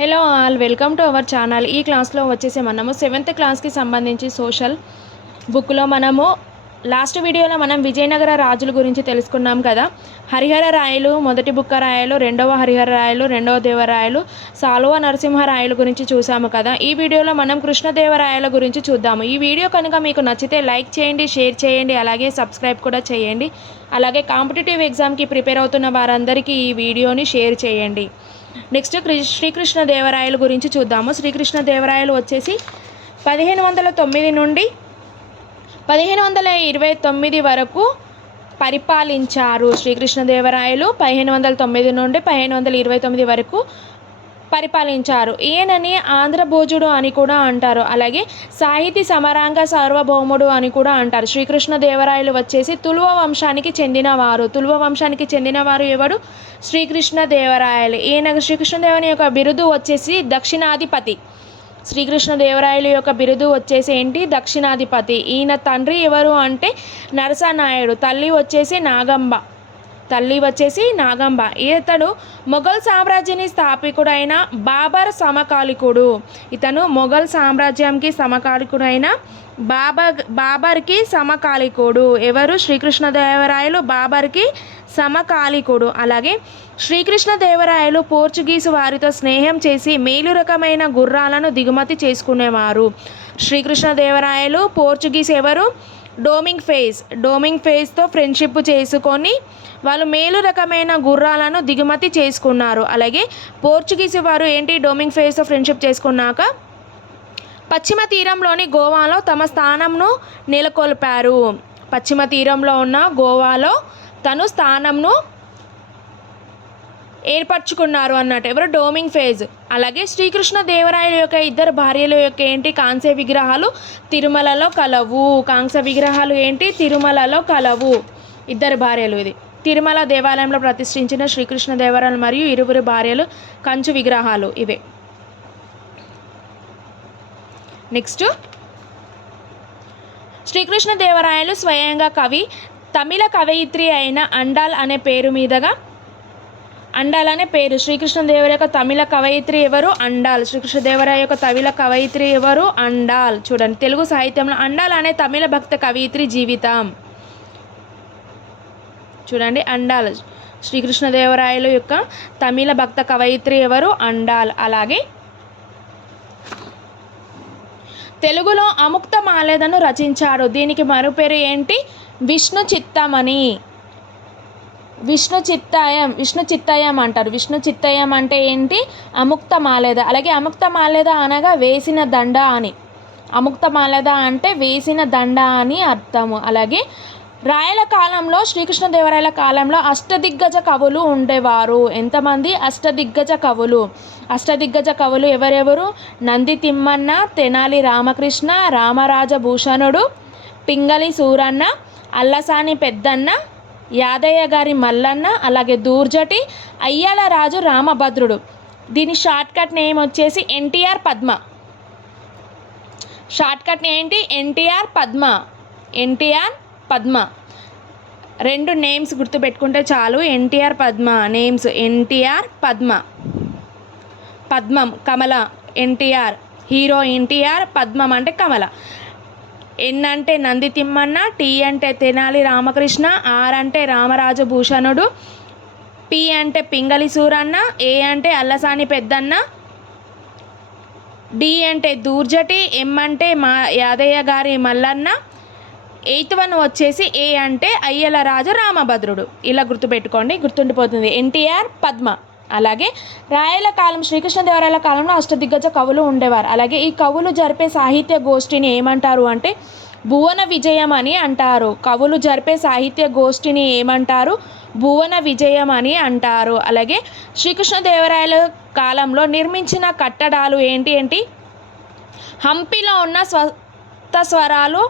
Hello all welcome to our channel ఈ క్లాస్లో వచ్చేసి మనము సెవెంత్ క్లాస్కి సంబంధించి సోషల్ బుక్లో మనము లాస్ట్ వీడియోలో మనం విజయనగర రాజుల గురించి తెలుసుకున్నాం కదా. హరిహర రాయలు మొదటి బుక్క రాయలు రెండవ హరిహర రాయలు రెండవ దేవరాయలు సాలువ నరసింహరాయలు గురించి చూసాము కదా. ఈ వీడియోలో మనం కృష్ణదేవరాయల గురించి చూద్దాము. ఈ వీడియో కనుక మీకు నచ్చితే లైక్ చేయండి షేర్ చేయండి అలాగే సబ్స్క్రైబ్ కూడా చేయండి. అలాగే కాంపిటేటివ్ ఎగ్జామ్కి ప్రిపేర్ అవుతున్న వారందరికీ ఈ వీడియోని షేర్ చేయండి. నెక్స్ట్ కృ- శ్రీకృష్ణ గురించి చూద్దాము. శ్రీకృష్ణ దేవరాయలు వచ్చేసి పదిహేను వందల తొమ్మిది నుండి పదిహేను వందల ఇరవై తొమ్మిది వరకు పరిపాలించారు శ్రీకృష్ణదేవరాయలు పదిహేను వందల తొమ్మిది నుండి పదిహేను వందల ఇరవై తొమ్మిది వరకు పరిపాలించారు. ఈయనని ఆంధ్రభోజుడు అని కూడా అంటారు. అలాగే సాహితీ సమరాంగ సార్వభౌముడు అని కూడా అంటారు. శ్రీకృష్ణదేవరాయలు వచ్చేసి తులువ వంశానికి చెందినవారు. తులువ వంశానికి చెందినవారు ఎవరు? శ్రీకృష్ణదేవరాయలు. ఈయన శ్రీకృష్ణదేవుని యొక్క బిరుదు వచ్చేసి దక్షిణాధిపతి. శ్రీకృష్ణదేవరాయలు యొక్క బిరుదు వచ్చేసి ఏంటి? దక్షిణాధిపతి. ఈయన తండ్రి ఎవరు అంటే నరసనాయుడు. తల్లి వచ్చేసి నాగంబ. తల్లి వచ్చేసి నాగంబ. ఇతడు మొఘల్ సామ్రాజ్యాన్ని స్థాపికుడైన బాబర్ సమకాలికుడు. ఇతను మొఘల్ సామ్రాజ్యంకి సమకాలికుడైన బాబర్ బాబర్కి సమకాలికుడు. ఎవరు? శ్రీకృష్ణదేవరాయలు బాబర్కి సమకాలికుడు. అలాగే శ్రీకృష్ణదేవరాయలు పోర్చుగీసు వారితో స్నేహం చేసి మేలు రకమైన గుర్రాలను దిగుమతి చేసుకునేవారు. శ్రీకృష్ణదేవరాయలు పోర్చుగీస్ ఎవరు? డోమింగ్ ఫేజ్ డోమింగ్ ఫేస్తో ఫ్రెండ్షిప్ చేసుకొని వాళ్ళు మేలు రకమైన గుర్రాలను దిగుమతి చేసుకున్నారు. అలాగే పోర్చుగీస్ వారు ఏంటి డోమింగ్ ఫేస్తో ఫ్రెండ్షిప్ చేసుకున్నాక? పశ్చిమ తీరంలోని గోవాలో తమ స్థానంను నెలకొల్పారు. పశ్చిమ తీరంలో ఉన్న గోవాలో తను స్థానంను ఏర్పరచుకున్నారు అన్నట్టు. ఎవరు? Domingo Paes. అలాగే శ్రీకృష్ణ దేవరాయల యొక్క ఇద్దరు భార్యల యొక్క ఏంటి? కాంస్య విగ్రహాలు తిరుమలలో కలవు. కాంస్య విగ్రహాలు ఏంటి? తిరుమలలో కలవు. ఇద్దరు భార్యలు ఇది. తిరుమల దేవాలయంలో ప్రతిష్ఠించిన శ్రీకృష్ణ దేవరాయలు మరియు ఇరువురు భార్యలు కంచు విగ్రహాలు ఇవే. నెక్స్ట్. శ్రీకృష్ణదేవరాయలు స్వయంగా కవి తమిళ కవయిత్రి అయిన అండాల్ అనే పేరు మీదుగా అండాల్ అనే పేరు. శ్రీకృష్ణదేవరాయ యొక్క తమిళ కవయిత్రి ఎవరు? అండాల్. శ్రీకృష్ణదేవరాయ యొక్క తమిళ కవయిత్రి ఎవరు? అండాల్. చూడండి. తెలుగు సాహిత్యంలో అండాల్ అనే తమిళ భక్త కవయిత్రి జీవితం. చూడండి. అండాల్. శ్రీకృష్ణదేవరాయలు యొక్క తమిళ భక్త కవయిత్రి ఎవరు? అండాల్. అలాగే తెలుగులో అముక్త మాలేదను రచించాడు. దీనికి మరుపేరు ఏంటి? విష్ణు చిత్తమని విష్ణు చిత్తాయం విష్ణు చిత్తాయం అంటారు. విష్ణు చిత్తాయం అంటే ఏంటి? అముక్త మాలేద అలాగే అముక్త మాలేద అనగా వేసిన దండ అని. అముక్త మాలేద అంటే వేసిన దండ అని అర్థము. అలాగే రాయల కాలంలో శ్రీకృష్ణదేవరాయల కాలంలో అష్టదిగ్గజ కవులు ఉండేవారు. ఎంతమంది? అష్టదిగ్గజ కవులు. అష్టదిగ్గజ కవులు ఎవరెవరు? నంది తిమ్మన్న తెనాలి రామకృష్ణ రామరాజభూషణుడు పింగళి సూరన్న అల్లసాని పెద్దన్న యాదయ్య గారి మల్లన్న అలాగే దూర్జటి అయ్యాల రాజు రామభద్రుడు. దీని షార్ట్కట్ నేమ్ వచ్చేసి ఎన్టీఆర్ పద్మ. షార్ట్కట్ ఏంటి? ఎన్టీఆర్ పద్మ. ఎన్టీఆర్ పద్మ. రెండు నేమ్స్ గుర్తుపెట్టుకుంటే చాలు. NTR Padma names NTR Padma. పద్మం కమల ఎన్టీఆర్. హీరో ఎన్టీఆర్ పద్మం అంటే కమల. ఎన్ అంటే నంది తిమ్మన్న టీ అంటే తెనాలి రామకృష్ణ ఆర్ అంటే రామరాజభూషణుడు పి అంటే పింగళి సూరన్న ఏ అంటే అల్లసాని పెద్దన్న డి అంటే దూర్జటి ఎం అంటే మా యాదయ్య గారి మల్లన్న ఎయిత్ వన్ వచ్చేసి ఏ అంటే అయ్యల రాజు రామభద్రుడు. ఇలా గుర్తుపెట్టుకోండి గుర్తుండిపోతుంది. ఎన్టీఆర్ పద్మ. అలాగే రాయల కాలం శ్రీకృష్ణదేవరాయల కాలంలో అష్టదిగ్గజ కవులు ఉండేవారు. అలాగే ఈ కవులు జరిపే సాహిత్య గోష్ఠిని ఏమంటారు అంటే భువన విజయం అని అంటారు. కవులు జరిపే సాహిత్య గోష్ఠిని ఏమంటారు? భువన విజయం అని అంటారు. అలాగే శ్రీకృష్ణదేవరాయల కాలంలో నిర్మించిన కట్టడాలు ఏంటి ఏంటి హంపిలో ఉన్న స్వత స్వరాలు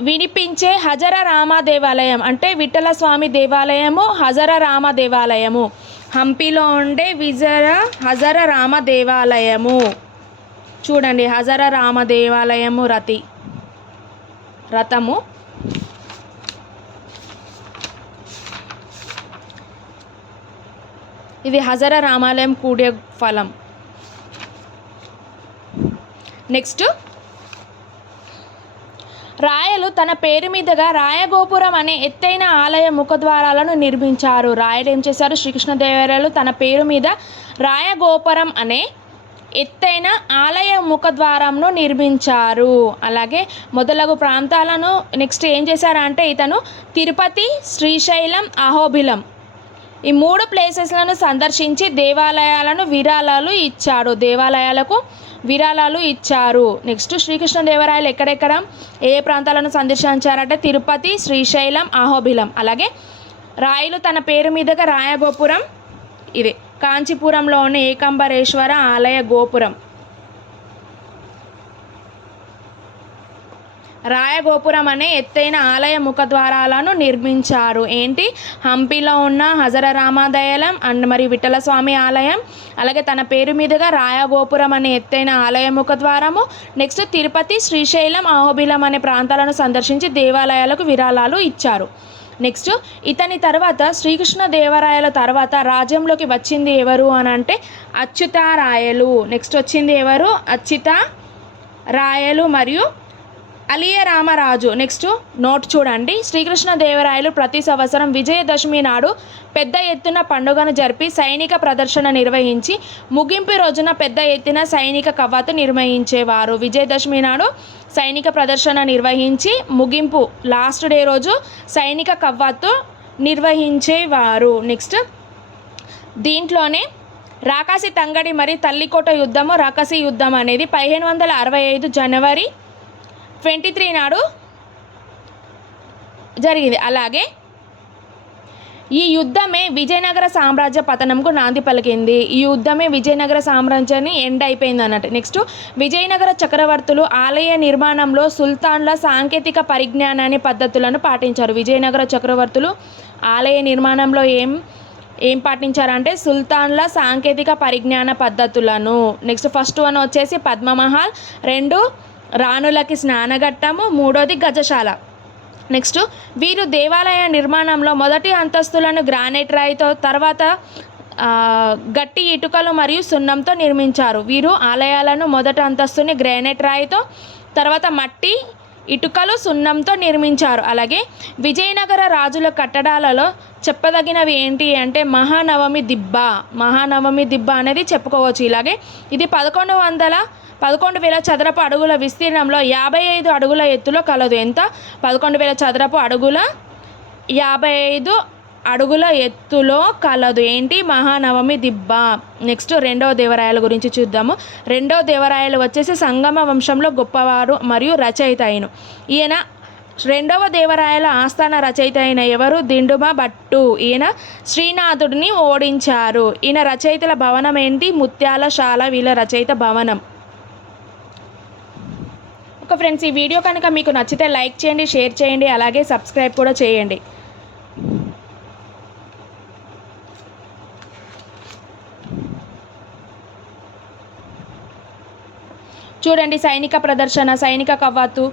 వినిపించే హజర రామ దేవాలయం అంటే విఠల స్వామి దేవాలయము హజర రామ దేవాలయము. హంపిలో ఉండే విజర హజర రామ దేవాలయము. చూడండి హజర రామ దేవాలయము రతి రథము ఇది హజర రామాలయం కూడే ఫలం. నెక్స్ట్ రాయలు తన పేరు మీదుగా రాయగోపురం అనే ఎత్తైన ఆలయ ముఖద్వారాలను నిర్మించారు. రాయలు ఏం చేశారు? శ్రీకృష్ణదేవరాయలు తన పేరు మీద రాయగోపురం అనే ఎత్తైన ఆలయ ముఖద్వారంను నిర్మించారు. అలాగే మొదలగు ప్రాంతాలను నెక్స్ట్ ఏం చేశారంటే ఇతను తిరుపతి శ్రీశైలం అహోబిలం ఈ మూడు ప్లేసెస్లను సందర్శించి దేవాలయాలను విరాళాలు ఇచ్చాడు దేవాలయాలకు విరాళాలు ఇచ్చారు. నెక్స్ట్ శ్రీకృష్ణదేవరాయలు ఎక్కడెక్కడ? ఏ ప్రాంతాలను సందర్శించారంటే తిరుపతి శ్రీశైలం అహోబిలం అలాగే రాయలు తన పేరు మీదుగా రాయగోపురం. ఇది ఉన్న ఏకంబరేశ్వర ఆలయ గోపురం. రాయగోపురం అనే ఎత్తైన ఆలయ ముఖద్వారాలను నిర్మించారు. ఏంటి? హంపీలో ఉన్న హజర రామాదయాలం అండ్ మరి విఠల స్వామి ఆలయం. అలాగే తన పేరు మీదుగా రాయగోపురం అనే ఎత్తైన ఆలయ ముఖద్వారము. నెక్స్ట్ తిరుపతి శ్రీశైలం అహోబిలం అనే ప్రాంతాలను సందర్శించి దేవాలయాలకు విరాళాలు ఇచ్చారు. నెక్స్ట్ ఇతని తర్వాత శ్రీకృష్ణ దేవరాయల తర్వాత రాజ్యంలోకి వచ్చింది ఎవరు అని అంటే అచ్యుతారాయలు. నెక్స్ట్ వచ్చింది ఎవరు? అచ్యుత రాయలు మరియు అలియ రామరాజు. నెక్స్ట్ నోట్ చూడండి. శ్రీకృష్ణదేవరాయలు ప్రతి సంవత్సరం విజయదశమి నాడు పెద్ద ఎత్తున పండుగను జరిపి సైనిక ప్రదర్శన నిర్వహించి ముగింపు రోజున పెద్ద ఎత్తున సైనిక కవాతు నిర్వహించేవారు. విజయదశమి నాడు సైనిక ప్రదర్శన నిర్వహించి ముగింపు లాస్ట్ డే రోజు సైనిక కవాతు నిర్వహించేవారు. నెక్స్ట్ దీంట్లోనే రాకాసి తంగడి మరి తల్లికోట యుద్ధము రాకాసి యుద్ధం అనేది పదిహేను వందల అరవై ఐదు జనవరి ట్వంటీ త్రీ నాడు జరిగింది. అలాగే ఈ యుద్ధమే విజయనగర సామ్రాజ్య పతనంకు నాంది పలికింది. ఈ యుద్ధమే విజయనగర సామ్రాజ్యాన్ని ఎండ్ అయిపోయింది అన్నట్టు. నెక్స్ట్ విజయనగర చక్రవర్తులు ఆలయ నిర్మాణంలో సుల్తాన్ల సాంకేతిక పరిజ్ఞానాన్ని పద్ధతులను పాటించారు. విజయనగర చక్రవర్తులు ఆలయ నిర్మాణంలో ఏం ఏం పాటించారంటే సుల్తాన్ల సాంకేతిక పరిజ్ఞాన పద్ధతులను. నెక్స్ట్ ఫస్ట్ వన్ వచ్చేసి పద్మమహల్. రెండు రాణులకి స్నానఘట్టము మూడోది గజశాల. నెక్స్ట్ వీరు దేవాలయ నిర్మాణంలో మొదటి అంతస్తులను గ్రానైట్ రాయితో తర్వాత గట్టి ఇటుకలు మరియు సున్నంతో నిర్మించారు. వీరు ఆలయాలను మొదటి అంతస్తుని గ్రానైట్ రాయితో తర్వాత మట్టి ఇటుకలు సున్నంతో నిర్మించారు. అలాగే విజయనగర రాజుల కట్టడాలలో చెప్పదగినవి ఏంటి అంటే మహానవమి దిబ్బ మహానవమి దిబ్బ అనేది చెప్పుకోవచ్చు ఇలాగే. ఇది పదకొండు వందల పదకొండు వేల చదరపు అడుగుల విస్తీర్ణంలో యాభై ఐదు అడుగుల ఎత్తులో కలదు. ఎంత? పదకొండు వేల చదరపు అడుగుల యాభై ఐదు అడుగుల ఎత్తులో కలదు. ఏంటి? మహానవమి దిబ్బ. నెక్స్ట్ రెండవ దేవరాయల గురించి చూద్దాము. రెండవ దేవరాయలు వచ్చేసి సంగమ వంశంలో గొప్పవారు మరియు రచయిత అయిన ఈయన రెండవ దేవరాయల ఆస్థాన రచయిత అయిన ఎవరు? దిండుమ భట్టు. ఈయన శ్రీనాథుడిని ఓడించారు. ఈయన రచయితల భవనం ఏంటి? ముత్యాల శాల వీళ్ళ రచయిత భవనం. ఒక ఫ్రెండ్స్ ఈ వీడియో కనుక మీకు నచ్చితే లైక్ చేయండి షేర్ చేయండి అలాగే సబ్స్క్రైబ్ కూడా చేయండి. చూడండి సైనిక ప్రదర్శన సైనిక కవాతు